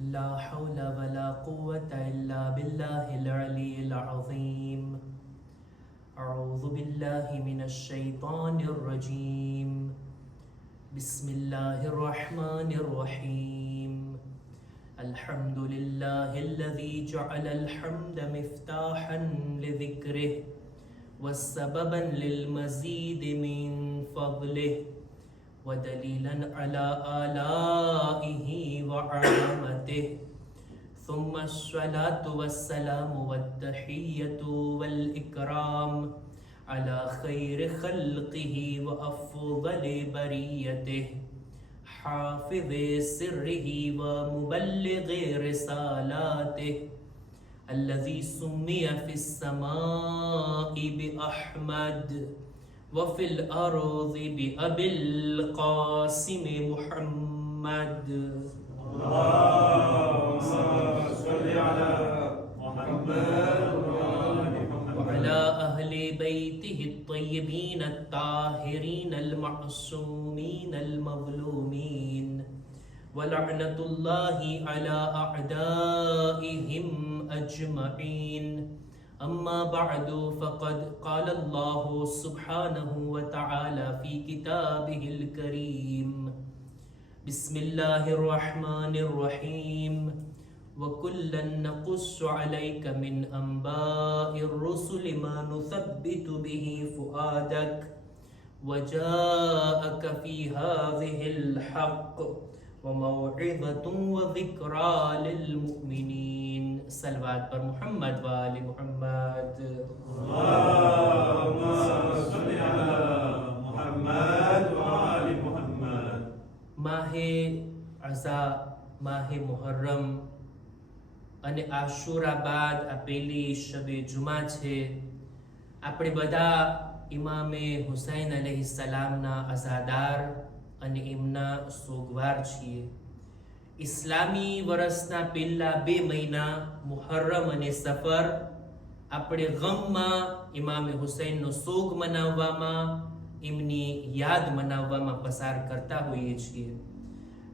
لا حول ولا قوة إلا بالله العلي العظيم. أعوذ بالله من الشيطان الرجيم. بسم الله الرحمن الرحيم. الحمد لله الذي جعل الحمد مفتاحا لذكره وسببا للمزيد من فضله ودليلا على آلائه وعظمته. ثم الصلاة والسلام والتحية والإكرام على خير خلقه وأفضل بريته حافظ سره ومبلغ رسالاته الذي سمي في السماء بأحمد وفي الأرض بأبي القاسم محمد. اللهم صل على محمد وعلى أهل بيته الطيبين الطاهرين المعصومين المظلومين ولعنة الله على أعدائهم أجمعين. أما بعد فقد قال الله سبحانه وتعالى في كتابه الكريم: بسم الله الرحمن الرحيم. وكلا نقص عليك من أنباء الرسل ما نثبت به فؤادك وجاءك في هذه الحق وموعظة وذكرى للمؤمنين. सलवात पर मोहम्मद वाले मोहम्मद. اللهم صل على محمد وآل محمد. માહે અઝા, માહે મુહર્રમ અને આશુરા બાદ આ પહેલી શબે જુમા છે. આપણે બધા ઇમામે હુસૈન અલૈહિસ્સલામના અઝાદાર અને એમના સોગવાર છીએ. ઇસ્લામી વર્ષના પહેલા 2 મહિના મુહર્રમ અને સફર આપણે ગમમાં ઇમામે હુસૈનનો સોગ મનાવવામાં, એમની યાદ મનાવવામાં પસાર કરતા હોઈએ છીએ.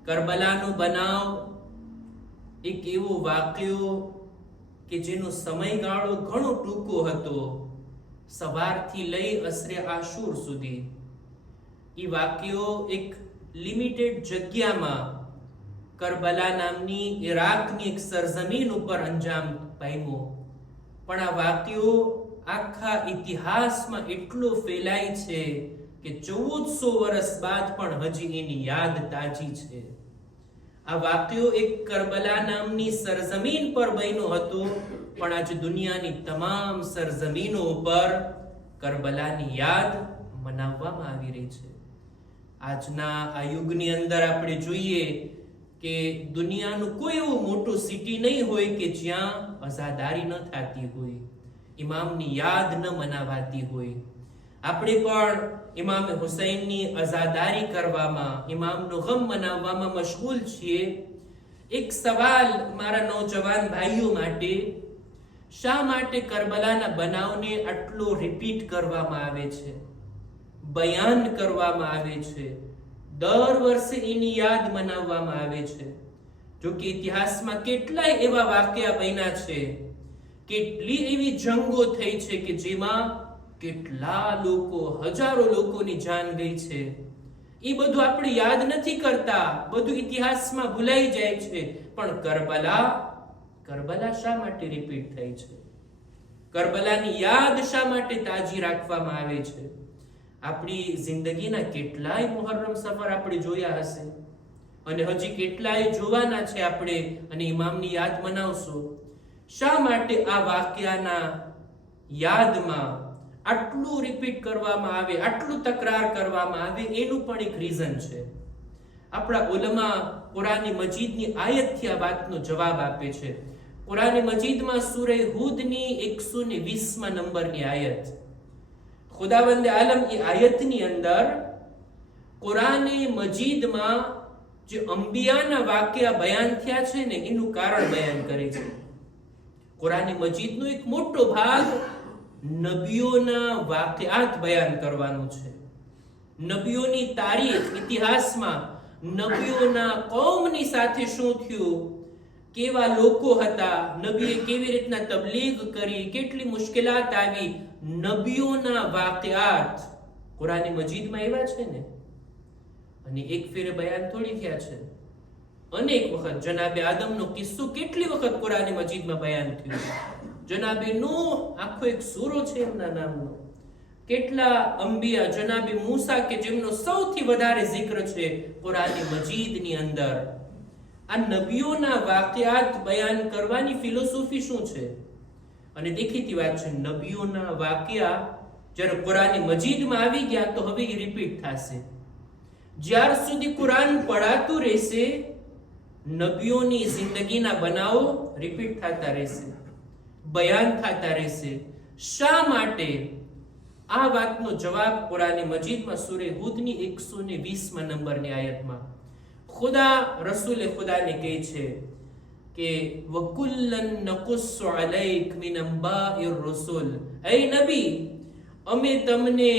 કરબલાનો બનાવ એક એવો વાક્યો કે જેનો સમયગાળો ઘણો ટૂંકો હતો, સવારથી લઈ અસરે આશુર સુધી. એ વાક્યો એક લિમિટેડ જગ્યામાં કરબલા નામની ઈરાકની એક સરઝમીન ઉપર અંજામ પામ્યો. પણ આ વાક્યો આખા ઇતિહાસમાં એટલો ફેલાય છે કે 1400 વર્ષ બાદ પણ હજી એની યાદ તાજી છે. આ વાક્યો એક કરબલા નામની સરઝમીન પર બન્યો હતો, પણ આજે દુનિયાની તમામ સરઝમીનો ઉપર કરબલાની યાદ મનાવવામાં આવી રહી છે. આજના આ યુગની અંદર આપણે જોઈએ કે દુનિયાનું કોઈ એવું મોટું સિટી નહીં હોય કે જ્યાં અઝાદારી ન થતી હોય, ઇમામની યાદ ન મનાવાતી હોય. આપણે પણ ઇમામ હુસૈનની અઝાદારી કરવામાં, ઇમામનો ગમ મનાવવામાં મશગુલ છીએ. એક સવાલ મારા નૌજવાન ભાઈઓ માટે: શા માટે કરબલાના બનાવને આટલો રિપીટ કરવામાં આવે છે, બયાન કરવામાં આવે છે, દર વર્ષે એની યાદ મનાવવામાં આવે છે? જો કે ઇતિહાસમાં કેટલાય એવા વાક્યા બન્યા છે, કેટલી એવી જંગો થઈ છે કે જેમાં કેટલા લોકો, હજારો લોકોની જાન ગઈ છે. એ બધું આપણે યાદ નથી કરતા, બધું ઇતિહાસમાં ભૂલાઈ જાય છે. પણ કરબલા શા માટે રિપીટ થઈ છે? કરબલાની યાદ શા માટે તાજી રાખવામાં આવે છે? આપણી જિંદગીના કેટલાય મુહર્રમ સફર આપણે જોયા હશે અને હજી કેટલાય જોવાના છે આપણે, અને ઇમામની યાદ મનાવશો. શા માટે આ વાક્યના યાદમાં આટલું રિપીટ કરવામાં આવે, આટલું તકરાર કરવામાં આવે? એનું પણ એક રીઝન છે. આપણા ઉલમા કુરાન મજીદની આયતથી આ વાતનો જવાબ આપે છે. કુરાન મજીદમાં સૂરે હૂદની 120 નંબરની આયત, ખુદાવંદ આલમ એ આયતની અંદર કુરાન મજીદમાં જે અંબિયાના વાક્યા બયાન થયા છે ને, એનું કારણ બયાન કરે છે. કુરાન મજીદનો એક મોટો ભાગ નબીઓના વાક્યાત બયાન કરવાનું છે. નબીઓની તારીખ, ઇતિહાસમાં નબીઓના કૌમની સાથે શું થયું, કેવા લોકો હતા, નબીએ કેવી રીતના તબલીગ કરી, કેટલી મુશ્કેલાત આવી, નબીઓના વાકયાત કુરાન મજીદમાં આવ્યા છે ને. અને એક ફેરે બયાન થોડી થયા છે, અનેક વખત જનાબે આદમનો કિસ્સો કેટલી વખત કુરાન મજીદમાં બયાન થયું. જનાબે નૂહ આખો એક સૂરો છે એમના નામનો. કેટલા અંબિયા, જનાબે મૂસા કે જેમનો સૌથી વધારે zikr છે કુરાન મજીદની અંદર. આ નબીઓના વાકયાત બયાન કરવાની ફિલોસોફી શું છે? અને દેખીતી વાત છે, નબીઓના વાકયા જ્યારે કુરાન મજીદમાં આવી ગયા તો હવે એ રિપીટ થશે. જ્યાર સુધી કુરાન પઢાતું રહેશે, નબીઓની જિંદગીના બનાવો રિપીટ થતા રહેશે, બયાન થતા રહેશે. શા માટે? આ વાતનો જવાબ કુરાન મજીદમાં સૂરે હૂદની 120 નંબરની આયતમાં ખુદા રસૂલે ખુદાને કહે છે કે વકુલ્લન નકુસ્સુ અલૈક મિન અંબાઇર રસૂલ. એ નબી, અમે તમને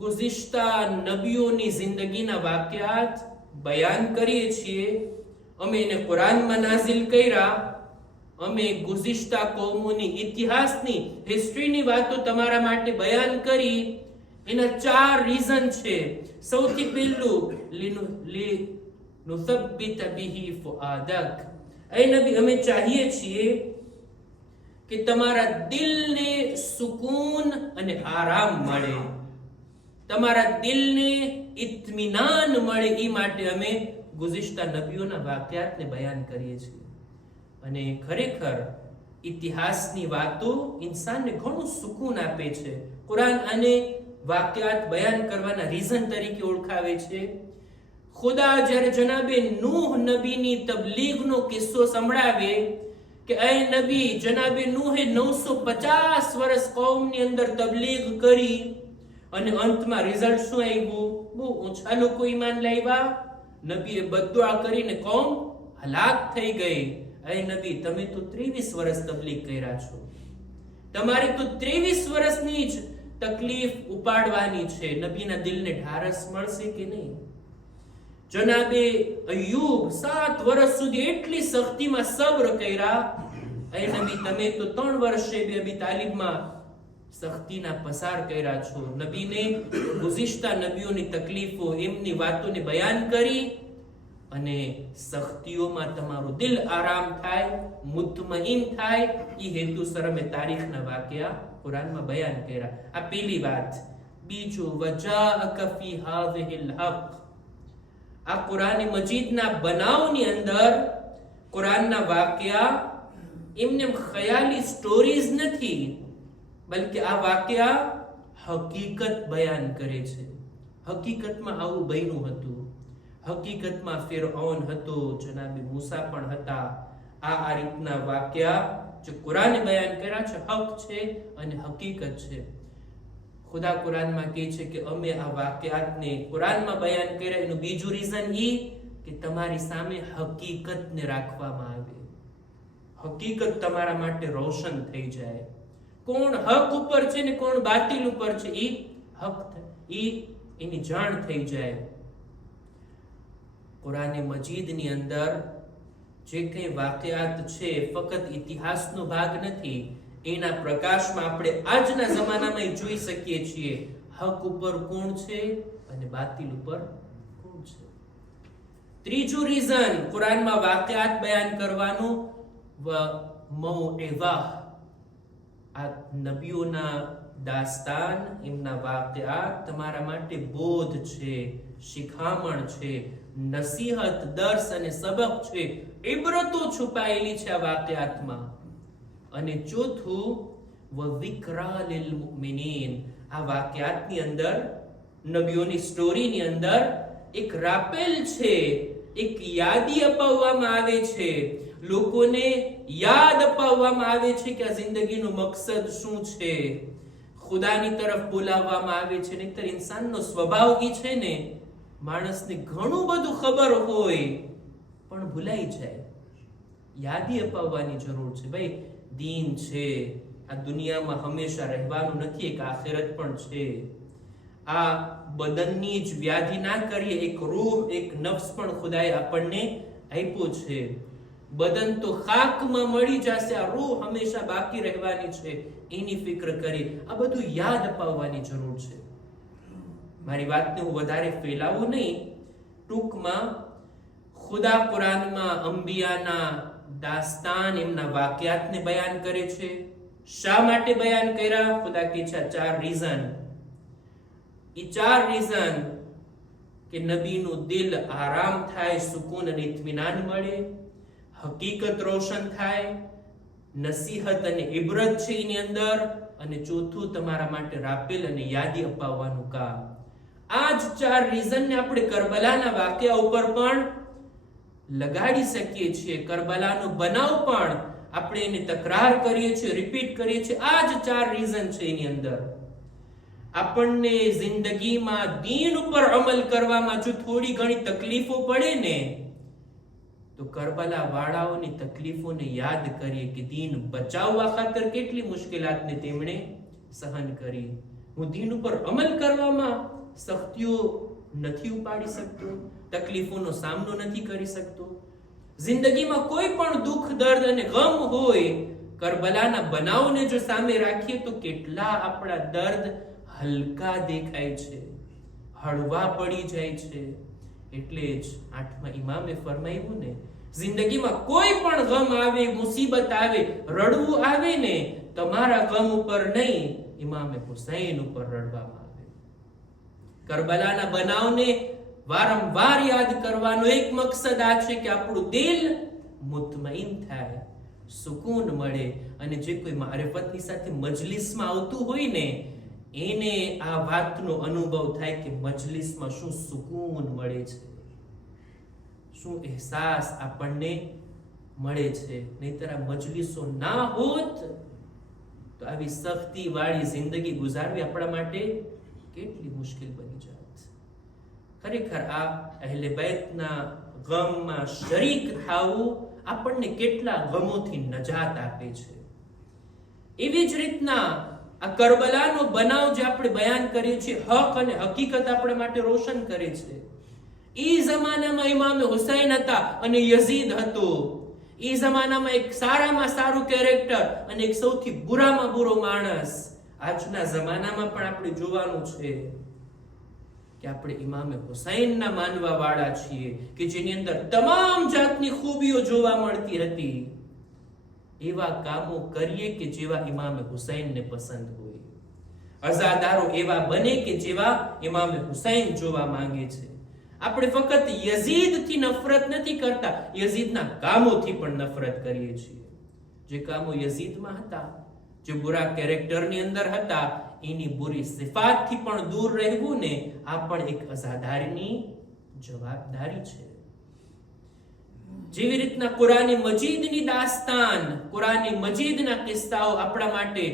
ગુઝિશ્તા નબીઓની જિંદગીના વાકયાત બયાન કરીએ છીએ. અમે એને કુરાનમાં નાઝિલ કર્યા. અમે ગુઝિશ્તા કૌમોની ઇતિહાસની, હિસ્ટ્રીની વાતો તમારા માટે બયાન કરી. એના 4 રીઝન છે. સૌથી પહેલું, લિનુસબ્બિત બિહી ફુઆદક. એ નબી, અમે ચાહીએ છીએ કે તમારા દિલને સુકૂન અને આરામ મળે, તમારા દિલને ઇત્મીનાન મળે. એ માટે અમે ગુઝિશ્તા નબીઓના વાકયાતને બયાન કરીએ છીએ. અને ખરેખર ઇતિહાસની વાતો ઇન્સાનને ઘણું સુકૂન આપે છે. કુરાન અને વાકયાત બયાન કરવાના રીઝન તરીકે ઓળખાવે છે. ખુદા જ્યારે જનાબે નૂહ નબીની તબલીગનો કિસ્સો સંભળાવે કે એ નબી, જનાબે નૂહે 950 વર્ષ કૌમની અંદર તબલીગ કરી અને અંતમાં રિઝલ્ટ શું આવ્યું? બહુ ઓછા લોકો ઈમાન લાવ્યા. નબીએ બદદુઆ કરીને કૌમ હલાક થઈ ગઈ. એ નબી, તમે તો 23 વર્ષ તબલીગ કર્યા છો, તમારે તો 23 વર્ષની જ તકલીફ ઉપાડવાની છે. નબીના દિલને ઢારસ મળશે કે નહીં? જનાબે અય્યુબ 7 વર્ષ સુધી એટલી સખ્તીમાં સબ્ર કર્યા. એ નબી, તમે તો 3 વર્ષે અબી તાલિબમાં સખ્તીના પસાર કર્યા છો. નબીને ગુઝિશ્તા નબીઓની તકલીફો, એમની વાતોને બયાન કરી અને સખ્તીઓમાં તમારું દિલ આરામ થાય, મુતમઈન થાય, એ હેતુસર અમે તારીખના વાકયા કુરાનમાં બયાન કર્યા. આ પહેલી વાત. બીજું, વજાઅક ફી હાઝિહિલ હક. આ કુરાન મજીદના બનાવની અંદર કુરાનના વાકયા એમને ખ્યાલી સ્ટોરીઝ નથી, બલકે આ વાકયા હકીકત બયાન કરે છે. હકીકતમાં આવું બન્યું હતું. હકીકતમાં ફિરഔન હતો, જનાબે મૂસા પણ હતા. આ રીતના વાકયા જે કુરાને બયાન કર્યા છે, હક છે અને હકીકત છે. ખુદા કુરાનમાં કહે છે કે અમે આ વાકયાતને કુરાનમાં બયાન કર્યા. એનું બીજું રીઝન એ કે તમારી સામે હકીકતને રાખવામાં આવે, હકીકત તમારા માટે રોશન થઈ જાય. કોણ હક ઉપર છે ને કોણ બાતિલ ઉપર છે, એ એની જાણ થઈ જાય. કુરાન મજીદની અંદર જે કંઈ વાકયાત છે ફક્ત ઇતિહાસનો ભાગ નથી. એના પ્રકાશમાં આપણે આજના જમાનામાં જોઈ શકીએ છીએ હક ઉપર કોણ છે અને બાતિલ ઉપર કોણ છે. ત્રીજું રીઝન કુરાનમાં વાકયાત બયાન કરવાનું, મૌઇઝા. આ નબીઓના દાસ્તાન, એમના વાકયાત તમારા માટે બોધ છે, શિખામણ છે, નસીહત, દર્સ અને સબક છે, ઇબરતો છુપાયેલી છે આ વાકયાતમાં. અને ચોથું, વઝિક્રા લિલ મુમિનીન. આ વાકયાતની અંદર, નબીઓની સ્ટોરીની અંદર એક રાપેલ છે, એક યાદી અપાવવામાં આવે છે, લોકોને યાદ અપાવવામાં આવે છે કે આ જિંદગીનો મકસદ શું છે, ખુદાની તરફ બોલાવવામાં આવે છે. નહીંતર ઇન્સાનનો સ્વભાવ એ છે ને, માણસને ઘણું બધું ખબર હોય પણ ભૂલાઈ જાય. યાદી અપાવવાની જરૂર છે. ભાઈ, દીન છે, આ દુનિયામાં હંમેશા રહેવાનું નથી, એક આખિરત પણ છે. આ બદનની જ વ્યાધિ ના કરીએ, એક રૂહ, એક નફ્સ પણ ખુદાએ આપણને આપ્યો છે. બદન તો ખાકમાં મળી જશે, આ રૂહ હંમેશા બાકી રહેવાની છે, એની ફિક્ર કરી. આ બધું યાદ અપાવવાની જરૂર છે. મારી વાતને હું વધારે ફેલાવું નહીં. ટૂંકમાં ખુદા કુરાનમાં અંબિયાના દાસ્તાન, એમના વાક્યાતને બયાન કરે છે. શા માટે બયાન કર્યા? ખુદા કે છે 4 રીઝન. એ 4 રીઝન કે નબીનું દિલ આરામ થાય, સુકૂન અને ઇત્મીનાન મળે, હકીકત રોશન થાય, નસીહત અને ઇબરત છે એની અંદર, અને ચોથું તમારા માટે રાપેલ અને યાદી અપાવવાનું કામ. આ જ 4 રીઝનને આપણે કરબલાના વાક્યા ઉપર પણ લગાડી શકીએ છીએ. કરબલાનો બનાવ પણ આપણે એને તકરાર કરીએ છીએ, રિપીટ કરીએ છીએ. આ જ 4 રીઝન છે એની અંદર. આપણને જિંદગીમાં દીન ઉપર અમલ કરવામાં જો થોડી ઘણી તકલીફો પડે ને, તો કરબલા વાળાઓની તકલીફોને યાદ કરીએ કે દીન બચાવવા ખાતર કેટલી મુશ્કેલાતને તેમણે સહન કરી. હું દીન ઉપર અમલ કરવામાં સખ્તીઓ નથી ઉપાડી શકતો, તકલીફોનો સામનો નથી કરી શકતો. જિંદગીમાં કોઈ પણ દુઃખ, દર્દ અને ગમ હોય, કરબલાના બનાવને જો સામે રાખીએ તો કેટલા આપણા દર્દ હલકા દેખાય છે, હળવા પડી જાય છે. એટલે જ 8મા ઇમામે ફરમાવ્યું ને, જિંદગીમાં કોઈ પણ ગમ આવે, મુસીબત આવે, રડવું આવે ને, તમારા ગમ ઉપર નહીં, ઇમામે હુસૈન ઉપર રડવામાં આવે. કરબલાના બનાવને વારંવાર યાદ કરવાનો એક મકસદ આ છે કે આપણું દિલ મુતમઈન થાય, સુકૂન મળે, અને જે કોઈ મારિફતની સાથે મજલિસમાં આવતું હોય ને, એને આ વાતનો અનુભવ થાય કે મજલિસમાં શું સુકૂન મળે છે, શું અહેસાસ આપણને મળે છે. નહીતર આ મજલિસો ના હોત તો આવી સખ્તી વાળી જિંદગી ગુજારવી આપણા માટે કેટલી મુશ્કેલ બની જાત. ખરેખર આ અહેલે બેતના ગમમાં શરીક થવું આપણને કેટલા ગમોથી નજાત આપે છે. એવી જ રીતના આ કરબલાનો બનાવ જે આપણે બયાન કરીએ છીએ, હક અને હકીકત આપણા માટે રોશન કરે છે. ઈ જમાનામાં ઇમામે હુસૈન હતા અને યઝીદ હતો. ઈ જમાનામાં એક સારામાં સારું કેરેક્ટર અને એક સૌથી બુરામાં બુરો માણસ. આજના જમાનામાં પણ આપણે જોવાનું છે કે આપણે ઇમામે હુસૈનના માનવા વાળા છીએ કે જેની અંદર તમામ જાતની ખૂબીઓ જોવા મળતી હતી. એવા કામો કરીએ કે જેવા ઇમામે હુસૈનને પસંદ હોય. અઝાદારો એવા બને કે જેવા ઇમામે હુસૈન જોવા માંગે છે. આપણે ફક્ત યઝીદથી નફરત નથી કરતા, યઝીદના કામોથી પણ નફરત કરીએ છીએ. જે કામો યઝીદમાં હતા, જે બુરા કેરેક્ટરની અંદર હતા, એની બુરી સિફાતથી પણ દૂર રહેવું ને, આ પણ એક અઝાદારની જવાબદારી છે. જેવી રીતના કુરાની મજીદની દાસ્તાન, કુરાની મજીદના કિસ્સાઓ આપણા માટે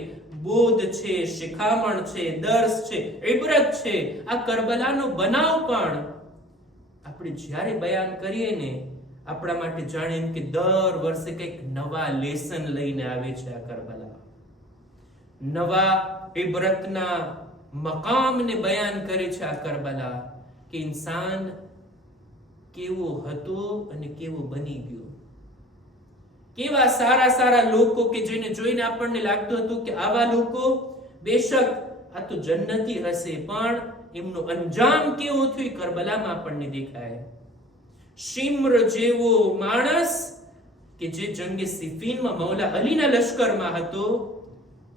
બોધ છે, શિખામણ છે, દર્સ છે, ઇબરત છે. આ કરબલાનો બનાવ પણ આપણે જ્યારે બયાન કરીએ ને, આપણા માટે જાણે એમ કે દર વર્ષે કંઈક નવા લેસન લઈને આવે છે. આ કરબલા નવા ઇબરતના મકામને બયાન કરે છે. આ કરબલા કે ઇન્સાન કેવો હતો અને કેવો બની ગયો. કેવા સારા સારા લોકો કે જેને જોઈને આપણને લાગતું હતું કે આવા લોકો બેશક આ તો જન્નતી હશે, પણ એમનો અંજામ કેવો થયો કરબલામાં આપણને દેખાય. શિમ્ર જેવો માણસ કે જે જંગે સિફીનમાં મૌલા અલીના લશ્કરમાં હતો,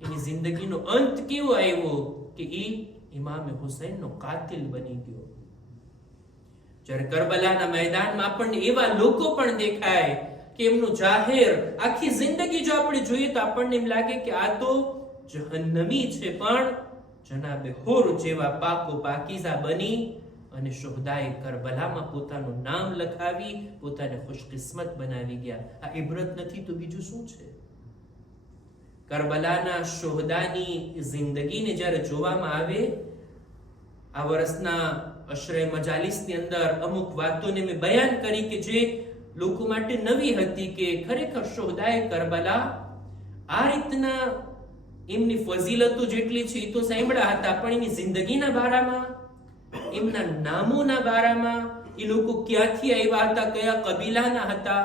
એની જિંદગીનો અંત કેવો આવ્યો કે ઈ ઇમામે હુસૈનનો કાતિલ બની ગયો. જ્યારે કરબલાના મેદાનમાં આપણને એવા લોકો પણ દેખાય કે એમનું જાહેર આખી જિંદગી જો આપણે જોઈએ તો આપણને એમ લાગે કે આ તો જહન્નમી છે, પણ જનાબે હુર જેવા પાકો પાકીઝા બની અને શુહદાએ કરબલામાં પોતાનું નામ લખાવી, પોતાને ખુશકિસ્મત બનાવી ગયા. આ ઇબરત નથી તો બીજું શું છે? કરબલાના શુહદાની જિંદગીને જ્યારે જોવામાં આવે, આ વર્ષના અશરે મજાલિસની અંદર અમુક વાતોને મેં બયાન કરી કે જે લોકો માટે નવી હતી કે ખરેખર શુહદાએ કરબલા આ રીતના એમની ફઝીલતો જેટલી છે એ તો સાંભળ્યા હતા, પણ એની જિંદગીના બારામાં, એમના નામોના બારામાં, એ લોકો ક્યાંથી આવ્યા હતા, કયા કબીલાના હતા,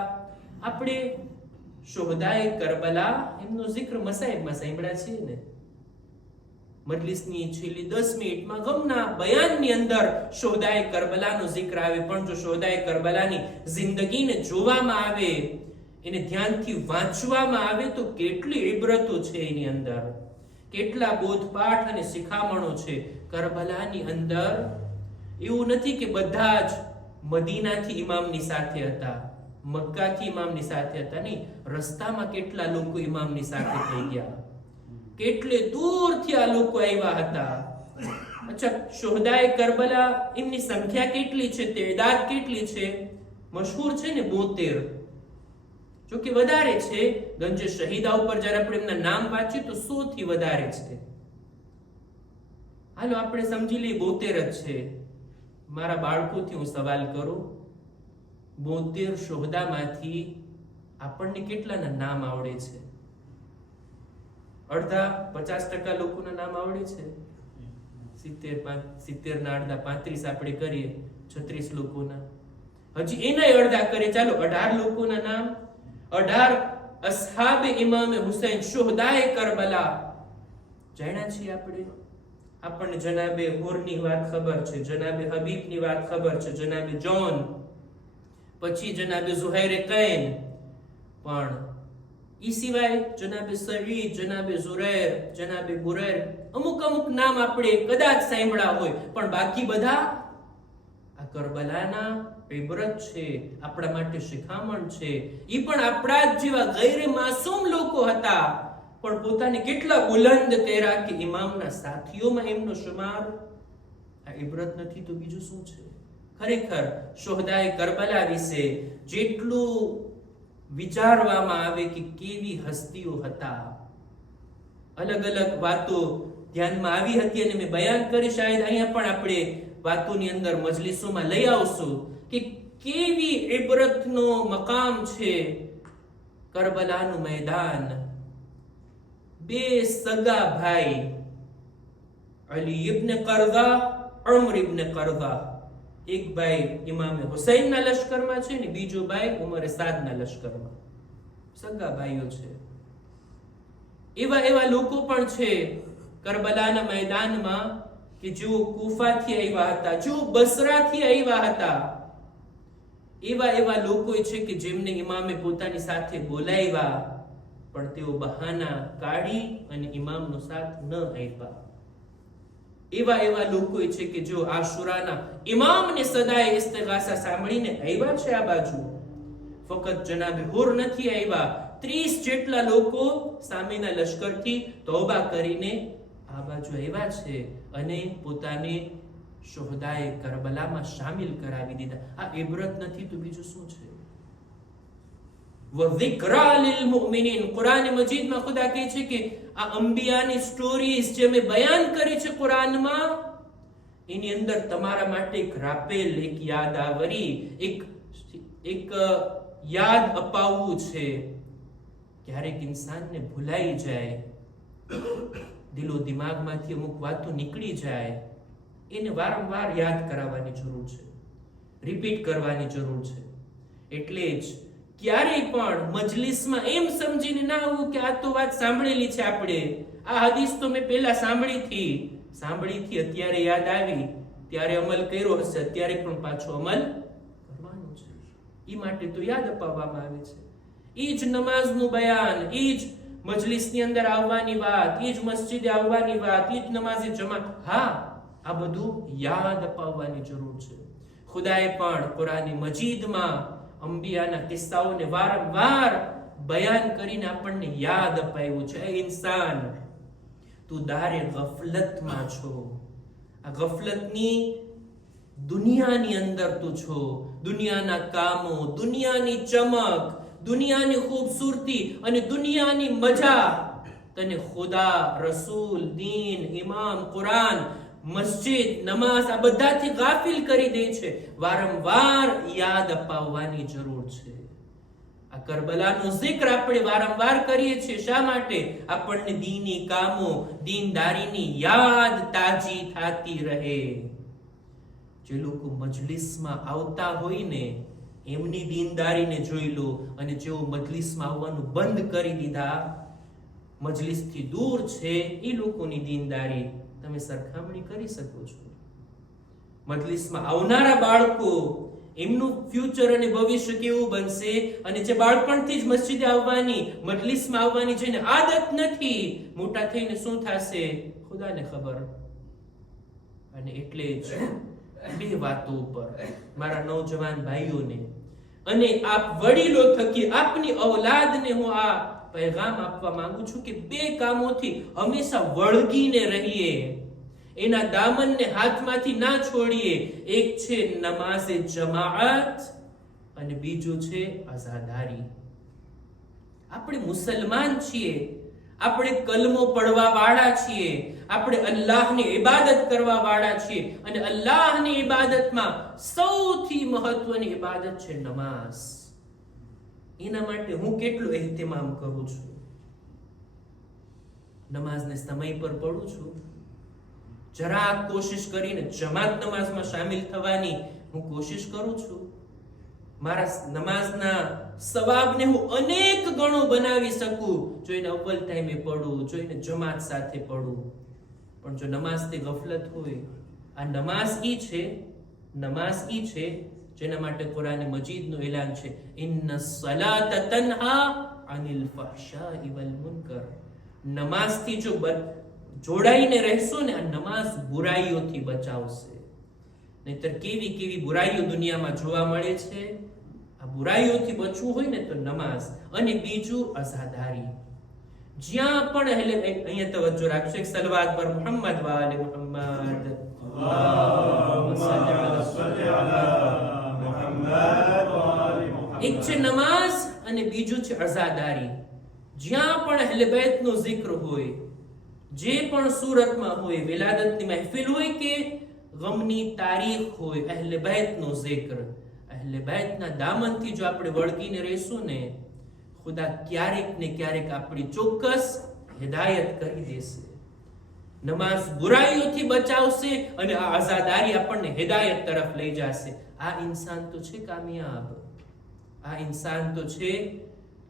આપણે શોહદાએ કરબલા એમનો જિક્ર મસાઈબમાં સાંભળ્યા છે ને. મજલિસની છેલ્લી 10 મિનિટમાં ગમના બયાનની અંદર શોહદાએ કરબલાનો જિક્ર આવે, પણ જો શોહદાએ કરબલાની જિંદગીને જોવામાં આવે, એને ધ્યાનથી વાંચવામાં આવે તો કેટલી ઇબરતો છે એની અંદર, કેટલા બોધપાઠ અને શિખામણો છે કરબલાની અંદર. એવું નથી કે બધા જ મદીનાથી ઇમામની સાથે હતા, મક્કાથી ઇમામની સાથે હતા, નહીં. રસ્તામાં કેટલા લોકો ઇમામની સાથે થઈ ગયા, કેટલે દૂરથી આ લોકો આવ્યા હતા. અચ્છા, શોહદાએ કરબલા એમની સંખ્યા કેટલી છે, તેદાદ કેટલી છે? મશહૂર છે ને 72, જો કે વધારે છે. ગંજે શહીદા ઉપર જ્યારે આપણે એમના નામ વાંચીએ તો 100 થી વધારે છે. હાલો આપણે સમજી લઈએ 72 જ છે. મારા બાળકોથી હું સવાલ કરું, 72 શોહદામાંથી આપણને કેટલાના નામ આવડે છે? અડધા 50% લોકોના નામ આવડે છે. 70 ના અડધા 35 આપણે કરીએ, 36 લોકોના. હજી એના અડધા કરીએ, ચાલો 18 લોકોના નામ. 18 અસ્હાબે ઇમામે હુસૈન શોહદાએ કરબલા જાણ્યા છીએ આપણે. આપણને જનાબે હુરની વાત ખબર છે, જનાબે હબીબની વાત ખબર છે, જનાબે જોન, પછી જનાબે ઝુહૈર કૈન, પણ ઈ સિવાય જનાબે સઈદ, જનાબે ઝુરૈર, જનાબે બુરૈર, અમુક નામ આપણે કદાચ સાંભળ્યા હોય, પણ બાકી બધા આ કરબલાના ઇબરત છે, આપણા માટે શિખામણ છે. ઈ પણ આપણા જ જેવા ગૈર માસૂમ લોકો હતા, પણ પોતાને કેટલા બુલંદ કર્યા કે ઇમામના સાથીઓમાં એમનો શુમાર. આ ઇબરત નથી તો બીજું શું છે? ખરેખર શોહદાએ કરબલા વિશે જેટલું વિચારવામાં આવે કે કેવી હસ્તીઓ હતા, અલગ અલગ વાતો ધ્યાનમાં આવી હતી અને મેં બયાન કરી. શાયદ અહીંયા પણ આપણે વાતોની અંદર મજલિસોમાં લઈ આવશું કે કેવી ઇબરતનો મકામ છે કરબલાનું મેદાન. 2 સગા ભાઈ, અલી ઇબ્ન કરઝા, ઉમર ઇબ્ન કરઝા. એક ભાઈ ઇમામે હુસૈનના લશ્કરમાં છે ને બીજો ભાઈ ઉમર સાદના લશ્કરમાં. સગા ભાઈઓ છે. એવા લોકો પણ છે કરબલાના મેદાનમાં કે જેઓ કૂફાથી આવ્યા હતા, જેઓ બસરાથી આવ્યા હતા. એવા લોકો છે કે જેમને ઇમામે પોતાની સાથે બોલાવ્યા, પણ તેઓ બહાના કાઢી અને ઇમામનો સાથ ન આપ્યા. એવા લોકો છે કે જો આશુરાના ઇમામને સદાએ ઇસ્તિગાસા સાંભળીને આવ્યા છે આ બાજુ. ફક્ત જનાબે હુર નથી આવ્યા, 30 જેટલા લોકો સામેના લશ્કરથી તૌબા કરીને આ બાજુ આવ્યા છે અને પોતાને શોહદાએ કરબલામાં શામિલ કરાવી દીધા. આ ઇબરત નથી તો બીજું શું છે? વઝિક્રા લિલ મુમિનીન. કુરાન મજીદમાં ખુદા કહે છે કે આ અંબિયાની સ્ટોરીઝ જે મેં બયાન કરી છે કુરાનમાં, એની અંદર તમારા માટે એક રાપેલ, એક યાદાવરી, એક યાદ અપાવવું છે. ક્યારેક ઇન્સાનને ભૂલાઈ જાય, દિલો દિમાગમાંથી અમુક વાતો નીકળી જાય, એને વારંવાર યાદ કરાવવાની જરૂર છે, રિપીટ કરવાની જરૂર છે. એટલે જ ક્યારેય પણ મજલિસમાં એમ સમજીને ના આવવું કે આ તો વાત સાંભળેલી છે આપણે, આ હદીસ તો મેં પહેલા સાંભળી અત્યારે યાદ આવી, ત્યારે અમલ કર્યો હશે, અત્યારે પણ પાછો અમલ કરવાનો છે. ઈ માટે તો યાદ અપાવવામાં આવે છે. ઈ જ નમાઝનું બયાન, ઈ જ મજલિસની અંદર આવવાની વાત, ઈ જ મસ્જિદે આવવાની વાત, ઈ જ નમાઝે જમાત. હા, આ બધું યાદ અપાવવાની જરૂર છે. ખુદાએ પણ કુરાન મજીદમાં અંબિયાના કિસ્સાઓને વારંવાર બયાન કરીને આપણને યાદ અપાવ્યું છે. એ ઇન્સાન, તું દારે ગફલતમાં છો, આ ગફલતની દુનિયાની અંદર તું છો. દુનિયાના કામો, દુનિયાની ચમક, દુનિયાની ખૂબસૂરતી અને દુનિયાની મજા તને ખુદા, રસૂલ, દીન, ઇમામ, કુરાન, મસ્જિદ, નમાઝ આ બધાથી ગાફિલ કરી દે છે. વારંવાર યાદ અપાવવાની જરૂર છે. આ કરબલાનું zikr આપણે વારંવાર કરીએ છીએ. શા માટે? આપણને દીની કામો, દીનદારીની યાદ તાજી થતી રહે. જે લોકો મજલિસમાં આવતા હોય ને એમની દીનદારીને જોઈ લો, અને જેઓ મજલિસમાં આવવાનું બંધ કરી દીધા, મજલિસથી દૂર છે, એ લોકોની દીનદારી તમે સરખામણી કરી શકો છો. મજલિસમાં આવનારા બાળકો, એમનું ફ્યુચર અને ભવિષ્ય કેવું બનશે, અને જે બાળપણથી જ મસ્જિદે આવવાની, મજલિસમાં આવવાની જેને આદત નથી, મોટા થઈને શું થશે ખુદાને ખબર. અને એટલે જ બે વાતો ઉપર મારા નૌજવાન ભાઈઓને અને આપ વડીલો થકી આપની ઔલાદને હું આ પૈગામ આપવા માંગુ છું કે બે કામોથી હંમેશા વળગીને રહીએ, એના દામનને હાથમાંથી ના છોડીએ. એક છે નમાઝે જમાઅત અને બીજું છે અઝાદારી. આપણે મુસલમાન છીએ, આપણે કલમો પડવા વાળા છીએ, આપણે અલ્લાહની ઇબાદત કરવા વાળા છીએ, અને અલ્લાહની ઇબાદતમાં સૌથી મહત્વની ઇબાદત છે નમાઝ. એના માટે હું કેટલો એહતિમામ કરું છું. નમાઝને સમય પર પઢું છું, જરાક કોશિશ કરીને જમાત નમાઝમાં શામિલ થવાની હું કોશિશ કરું છું. મારા નમાઝના સવાબને હું અનેક ગણો બનાવી શકું જો એને અવ્વલ ટાઈમે પઢું, જો એને જમાત સાથે પઢું. પણ જો નમાઝથી ગફલત હોય, આ નમાઝ ઈ છે જેના માટે કુરાન મજીદનું એલાન છે, ઇન્ન સલાત તન્હા અનિલ ફહશાઈ વલ મુનકર. નમાઝથી જો જોડાઈને રહેશો ને, આ નમાઝ બુરાઈઓથી બચાવશે. નહીતર કેવી કેવી બુરાઈઓ દુનિયામાં જોવા મળે છે. આ બુરાઈઓથી બચવું હોય ને તો નમાઝ. અને બીજું અઝાદારી. જ્યાં પણ અહીંયા તવજ્જો રાખશો, એક સલવાત પર મુહમ્મદ વાલે મુહમ્મદ, એક છે નમાઝ અને બીજું છે અઝાદારી. જ્યાં પણ અહલે બેતનો zikr હોય, જે પણ સુરતમાં હોય, વિલાદતની મહેફિલ હોય કે ગમની તારીખ હોય, અહલે બેતનો zikr, અહલે બેતના દામનથી જો આપણે વળગીને રહેશું ને, ખુદા ક્યારેક ને ક્યારેક આપણી ચોક્કસ હિદાયત કરી દેશે. નમાઝ બુરાઈઓથી બચાવશે અને આ આઝાદારી આપણને હિદાયત તરફ લઈ જશે. આ ઇન્સાન તો છે કામયાબ. આ ઇન્સાન તો છે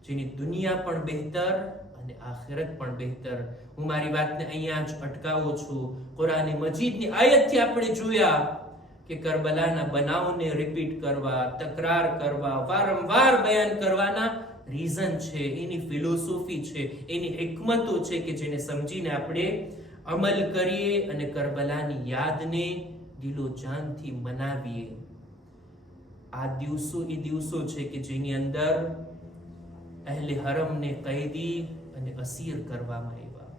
જેની દુનિયા પણ બહેતર અને આખિરત પણ બહેતર. હું મારી વાતને અહીંયા જ અટકાવું છું. કુરાન મજીદની આયતથી આપણે જોયા કે કરબલાના બનાવને રિપીટ કરવા, તકરાર કરવા, વારંવાર બયાન કરવાના રીઝન છે, એની ફિલોસોફી છે, એની હિકમતો છે કે જેને સમજીને આપણે અમલ કરીએ અને કરબલાની યાદને દિલો જાનથી મનાવીએ. આ દિવસો એ દિવસો છે કે જેની અંદર અહેલે હરમને કૈદી અને અસીર કરવામાં આવ્યા.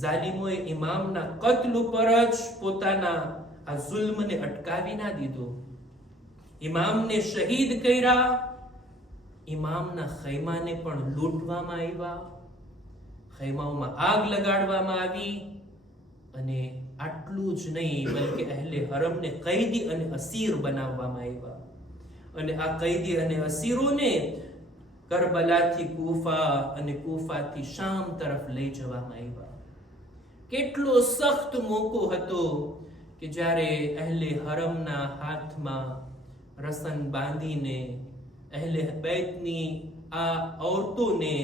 ઝાલિમોએ ઇમામના કત્લ ઉપર જ પોતાના આ જુલ્મને અટકાવી ના દીધો. ઇમામને શહીદ કર્યા, ઇમામના ખૈમાને પણ લૂંટવામાં આવ્યા, ખૈમાઓમાં આગ લગાડવામાં આવી. અને આટલું જ નહીં, બલકે અહેલે હરમને કૈદી અને અસીર બનાવવામાં આવ્યા. અને આ કૈદી અને અસીરોને કરબલાથી કૂફા અને કૂફાથી શામ તરફ લઈ જવામાં આવ્યા. કેટલો સખ્ત મોકો હતો કે જ્યારે અહેલે હરમના હાથમાં રસન બાંધીને અહેલે બેતની આ ઔરતોને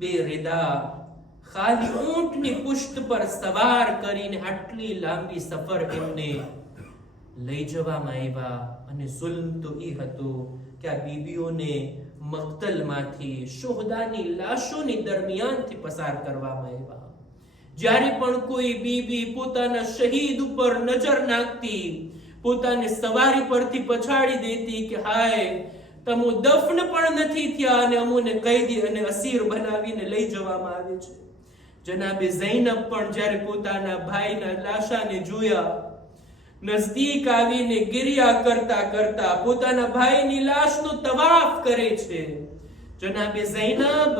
બે રેદા ખાલી ઊંટની પુષ્ટ પર સવાર કરીને આટલી લાંબી સફર એમને લઈ જવામાં આવ્યા. અને જુલ્મ તો એ હતો કે આ બીબીઓને મક્તલમાંથી, શુહદાની લાશોની દરમિયાનથી પસાર કરવામાં આવ્યા. જ્યારે પણ કોઈ બીબી પોતાના શહીદ ઉપર નજર નાખતી, પોતાને સવારી પરથી પછાડી દેતી કે હાય તમો દફન પણ નથી થયા અને અમોને કૈદી અને અસીર બનાવીને લઈ જવામાં આવે છે. જનાબે ઝૈનબ પણ જ્યારે પોતાના ભાઈના લાશાને જોયા, નજદીક આવીને ગિરિયા કરતા કરતા પોતાના ભાઈની લાશનો તવાફ કરે છે. જનાબે ઝૈનબ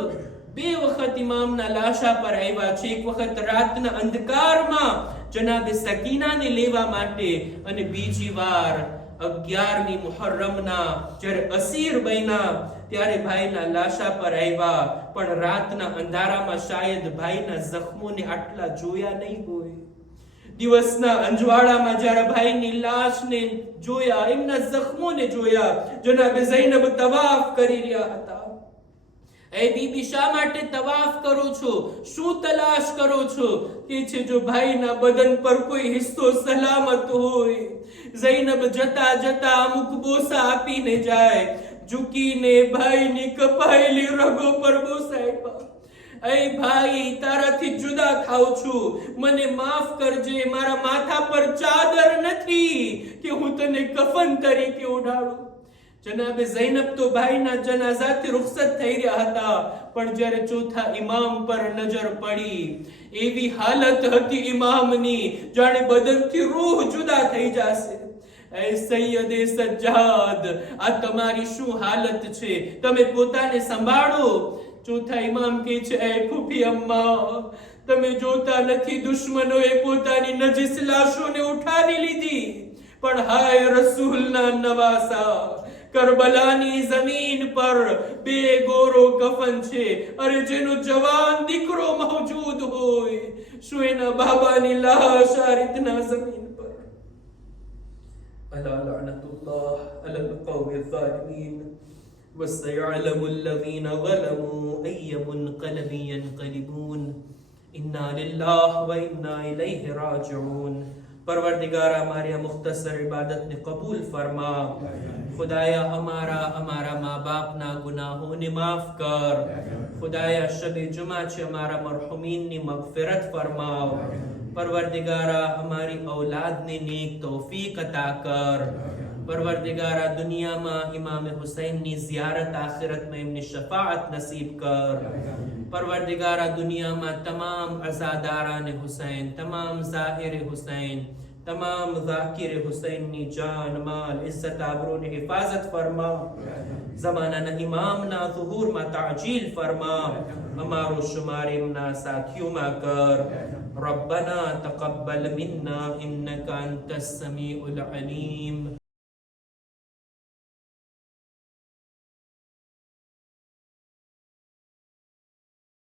બે વખત ઇમામના લાશા પર આવ્યા છે. એક વખત રાતના અંધકારમાં જનાબે સકીનાને લેવા માટે, અને બીજી વાર 11મી મુહર્રમના જ્યારે અસીર બન્યા ત્યારે ભાઈના લાશા પર આવ્યા. પણ રાતના અંધારામાં શાયદ ભાઈના જખ્મોને આટલા જોયા નહીં હોય. દિવસના અંજવાળામાં જ્યારે ભાઈની લાશને જોયા, એમના જખ્મોને જોયા, જનાબે ઝૈનબ તવાફ કરી રહ્યા હતા. એ બીબી શા માટે તવાફ કરો છો? શું તલાશ કરો છો? કે છે જો ભાઈના બદન પર કોઈ હિસ્સો સલામત હોય. ઝૈનબ જતા જતા અમુક બોસા આપીને જાય, ઝૂકીને ભાઈની કપાયેલી રગો પર બોસા આપ્યા. એ ભાઈ, તારાથી જુદા થાઉં છું, મને માફ કરજે. મારા માથા પર ચાદર નથી કે હું તને કફન તરીકે ઉડાડું. જનાબે ઝૈનબ તો ભાઈના જનાઝાથી રૂખસત થઈ રહ્યા હતા, પણ જ્યારે ચોથા ઇમામ પર નજર પડી, એવી હાલત હતી ઇમામની જાણે બદનથી રૂહ જુદા થઈ જશે. એ સૈયદે સજ્જાદ, આ તમારી શું હાલત છે? તમે પોતાને સંભાળો. ચોથા ઇમામ કહે છે, એ ફૂફી અમ્મા, તમે જોતા નથી દુશ્મનોએ પોતાની નજીસ લાશોને ઉઠાવી લીધી, પણ હાય રસૂલના નવાસા, કરબલાની જમીન પર બે ગોરો કફન છે. અરે જેનો જવાન દીકરો મૌજૂદ હોય, શું એના બાબાની લાશ આ રીતના જમીન પર? અલા લઅનતુલ્લાહ અલલ કૌમિઝ ઝાલિમીન. وَسَيَعْلَمُ الَّذِينَ ظَلَمُوا أَيَّ مُنْقَلَبٍ يَنْقَلِبُونَ إِنَّا لِلَّهِ وَإِنَّا إِلَيْهِ راجعون. परवरदिगार हमारी मुख्तसर इबादत ने कबूल फरमा. खुदाया हमारा माँ बाप ना गुनाहों ने माफ कर. खुदाया शबे जुमा छे हमारा मरहुमीन ની મગફિરત ફરમાવ. પરવરદિગારા हमारी औलाद ने नेक तौफीक अता कर. परवरदिगारा दुनियाમાં ઇમામ હુસૈનની ઝિયારત, આખિરતમાં એમની શફાઅત નસીબ કર. પરવરદિગારા દુનિયામાં તમામ અઝાદારાને હુસૈન, તમામ ઝાહિર હુસૈન, તમામ ઝાકિર હુસૈનની જાન, માલ, ઇઝ્ઝત, આબરૂની હિફાઝત ફરમા. ઝમાનાના ઇમામના ઝુહૂરમાં તાજીલ ફરમા. અમારો શુમાર એમના સાથીઓમાં કર. ربنا تقبل منا إنك أنت السميع العليم.